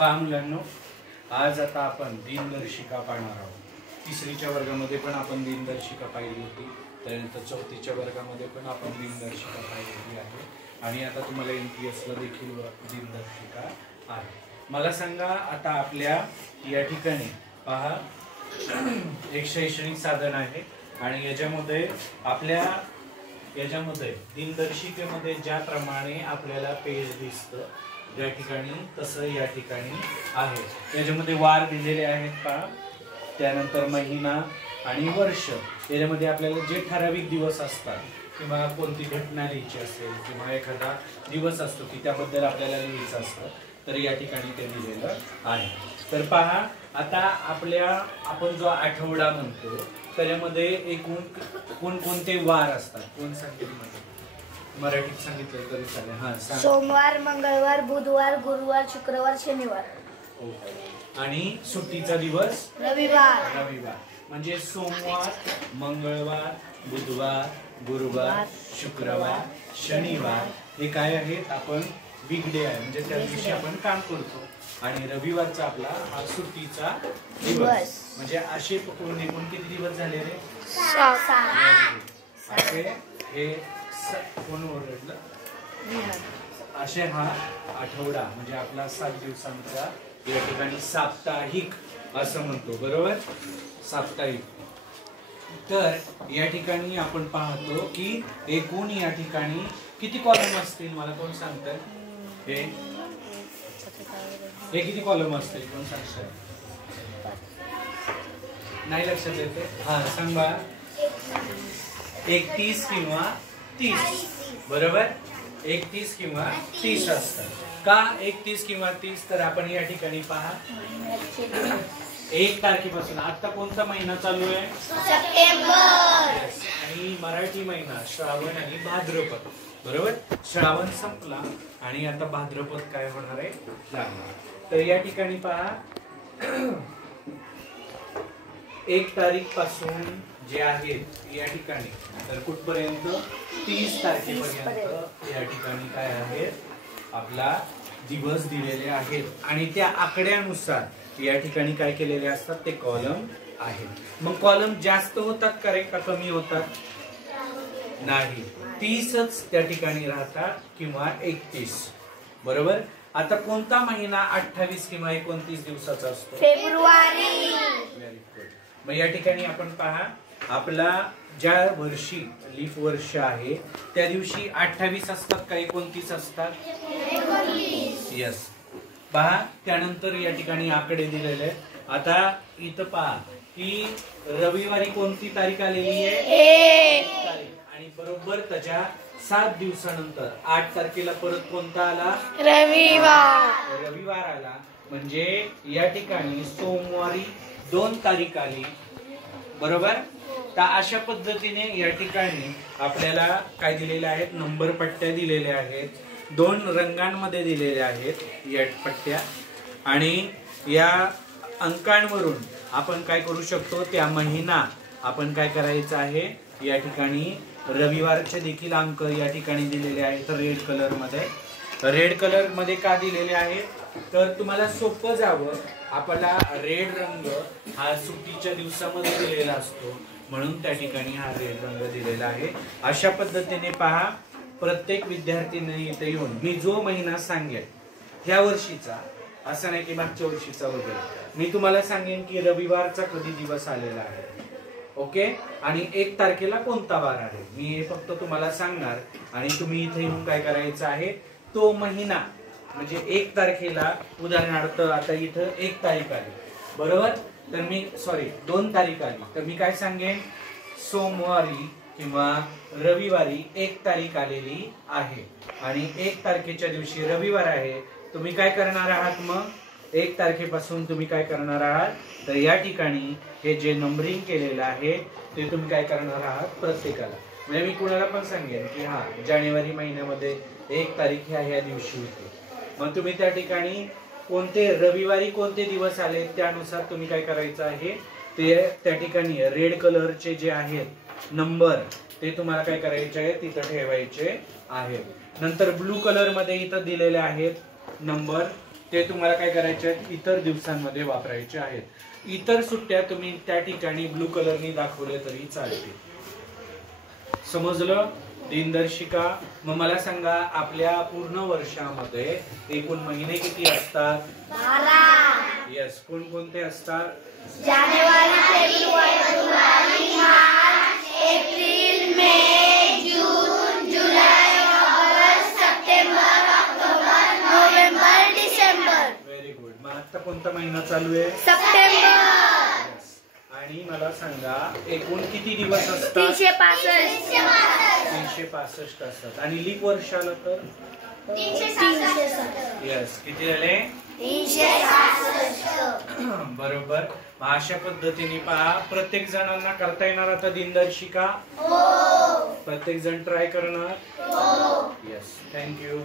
पहा मुलांनो, आज आता आपण दिनदर्शिका पाहणार आहोत. तिसरीच्या वर्गामध्ये पण आपण दिनदर्शिका पाहिली होती, त्यानंतर चौथीच्या वर्गामध्ये पण आपण दिनदर्शिका पाहिलेली आहे आणि आता तुम्हाला NPS ला देखील दिनदर्शिका आहे. मला सांगा, आता आपल्या या ठिकाणी पहा एक शैक्षणिक साधन आहे आणि याच्यामध्ये दिनदर्शिकेमध्ये ज्याप्रमाणे आपल्याला पेज दिसतं या ठिकाणी तसं या ठिकाणी आहे. याच्यामध्ये वार दिलेले आहेत पहा, त्यानंतर महिना आणि वर्ष. याच्यामध्ये आपल्याला जे ठराविक दिवस असतात किंवा कोणती घटना लिहायची असेल किंवा एखादा दिवस असतो की त्याबद्दल आपल्याला लिहायचं असतं तर या ठिकाणी ते दिलेलं आहे. तर पहा, आता आपण जो आठवडा म्हणतो त्याच्यामध्ये एकूण कोणकोणते वार असतात, कोण सांगेल? मराठीत सांगितलं तरी चालेल. हा, सोमवार, मंगळवार, बुधवार, गुरुवार, शुक्रवार, शनिवार. आणि सुट्टीचा दिवस रविवार. म्हणजे सोमवार, मंगळवार, बुधवार, गुरुवार, शुक्रवार, शनिवार हे काय आहेत? आपण वीकडे आहे, म्हणजे त्या दिवशी आपण काम करतो. आणि रविवारचा आपला हा सुट्टीचा दिवस. म्हणजे असे एकूण किती दिवस झाले रे? 6. हे कोण ओरडलं? असे हा आठवडा म्हणजे आपला 7 दिवसांचा या ठिकाणी साप्ताहिक असं म्हणतो, बरोबर? साप्ताहिक. तर या ठिकाणी आपण पाहतो की एकूण या ठिकाणी किती कॉलम असतील? मला कोण सांगतं? हे किती कॉलम असतील? कोण सांगतं? नाही लक्षात येते? हा, सांग बा. 31 किंवा 30, बरोबर? 31 किंवा 30 असतात. का 31 किंवा 30? तर आपण या ठिकाणी पहा 1 तारखेपासून आता कोणता महिना चालू आहे? सप्टेंबर. आणि मराठी महिना श्रावण आणि भाद्रपद, बरोबर? श्रावण संपला आणि आता भाद्रपद काय होणार आहे? लागणार. तर या ठिकाणी पहा 1 तारीख पासून जे आहेत या ठिकाणी तर कुठपर्यंत 30 तारखेपर्यंत या ठिकाणी काय आहे? आपला दिवस दिलेले आहेत आणि त्या आकड्यानुसार या ठिकाणी काय केलेले असतात? ते कॉलम आहेत. मग कॉलम जास्त होतात का रे, का कमी होतात? नाही, 30च त्या ठिकाणी राहतात किंवा 31, बरोबर? आता कोणता महिना 28 किंवा 29 दिवसाचा असतो? फेब्रुवारी. Very good. मग या ठिकाणी आपण पहा, आपला ज्या वर्षी लीफ वर्ष आहे त्या दिवशी 28 असतात का 29 असतात? 29. यस. पहा, त्यानंतर या ठिकाणी आकडे दिलेले आहेत. आता इथं पहा की रविवारी कोणती तारीख आलेली आहे? 1 तारीख. आणि बरोबर त्याच्या 7 दिवसानंतर 8 तारखेला परत कोणता आला? रविवार आला. म्हणजे या ठिकाणी सोमवारी 2 तारीख आली, बरोबर? तर अशा पद्धतीने या ठिकाणी आपल्याला काय दिलेले आहेत? नंबर पट्ट्या दिलेल्या आहेत, 2 रंगांमध्ये दिलेल्या आहेत या पट्ट्या. आणि या अंकांवरून आपण काय करू शकतो? त्या महिना आपण काय करायचं आहे? या ठिकाणी रविवारचे देखील अंक या ठिकाणी दिलेले आहेत रेड कलर मध्ये. रेड कलर मध्ये का दिलेले आहेत? तर तुम्हाला सोपं जावं, आपला रेड रंग हा सुट्टीच्या दिवसामध्ये दिलेला असतो म्हणून त्या ठिकाणी हा रेड रंग दिलेला आहे. अशा पद्धतीने पहा, प्रत्येक विद्यार्थीने इथे येऊन मी जो महिना सांगेल ह्या वर्षीचा, असं नाही की मागच्या वर्षीचा वगैरे, मी तुम्हाला सांगेन की रविवारचा कधी दिवस आलेला आहे, ओके? आणि 1 तारखेला कोणता वार आहे, मी हे फक्त तुम्हाला सांगणार आणि तुम्ही इथे येऊन काय करायचं आहे? तो महिना म्हणजे 1 तारखेला, उदाहरणार्थ आता इथं 1 तारीख आली, बरोबर? तर मी 2 तारीख आली तर मी काय सांगेन? सोमवारी किंवा रविवारी 1 तारीख आलेली आहे आणि 1 तारखेच्या दिवशी रविवार आहे. तुम्ही काय करणार आहात? मग 1 तारखेपासून तुम्ही काय करणार आहात? तर या ठिकाणी हे जे नंबरिंग केलेलं आहे ते तुम्ही काय करणार आहात? प्रत्येकाला. म्हणजे मी कुणाला पण सांगेन की हा जानेवारी महिन्यामध्ये 1 तारीख ह्या दिवशी होती. मग तुम्ही त्या ठिकाणी कोणते रविवारी कोणते दिवस आले त्यानुसार तुम्ही काय करायचं आहे? ते त्या ठिकाणी रेड कलरचे जे आहेत नंबर ते तुम्हाला काय करायचे आहे? तिथं ठेवायचे आहेत. नंतर ब्लू कलर मध्ये इथं दिलेले आहेत नंबर ते तुम्हाला काय करायचे आहेत, इतर दिवसांमध्ये वापरायचे आहेत. इतर सुट्ट्या तुम्ही त्या ठिकाणी ब्लू कलरनी दाखवले तरी चालते. समजलं? दिनदर्शिका. मग मला सांगा, आपल्या पूर्ण वर्षामध्ये एकूण महिने किती असतात? 12. येस. कोणकोणते असतात? जानेवारी, फेब्रुवारी, मार्च, एप्रिल, मे, जून, जुलै, ऑगस्ट, सप्टेंबर, ऑक्टोबर, नोव्हेंबर, डिसेंबर. Very good. मग आता कोणता महिना चालू आहे? सप्टेंबर. आणि मला सांगा, एकूण किती दिवस असतात? 365. 365 असतात. आणि लीप वर्षाला तर 366. येस. किती झाले? 366. बरोबर. मग अशा पद्धतीने पहा, प्रत्येक जणांना करता येणार आता दिनदर्शिका? प्रत्येक जण ट्राय करणार? येस. थँक्यू.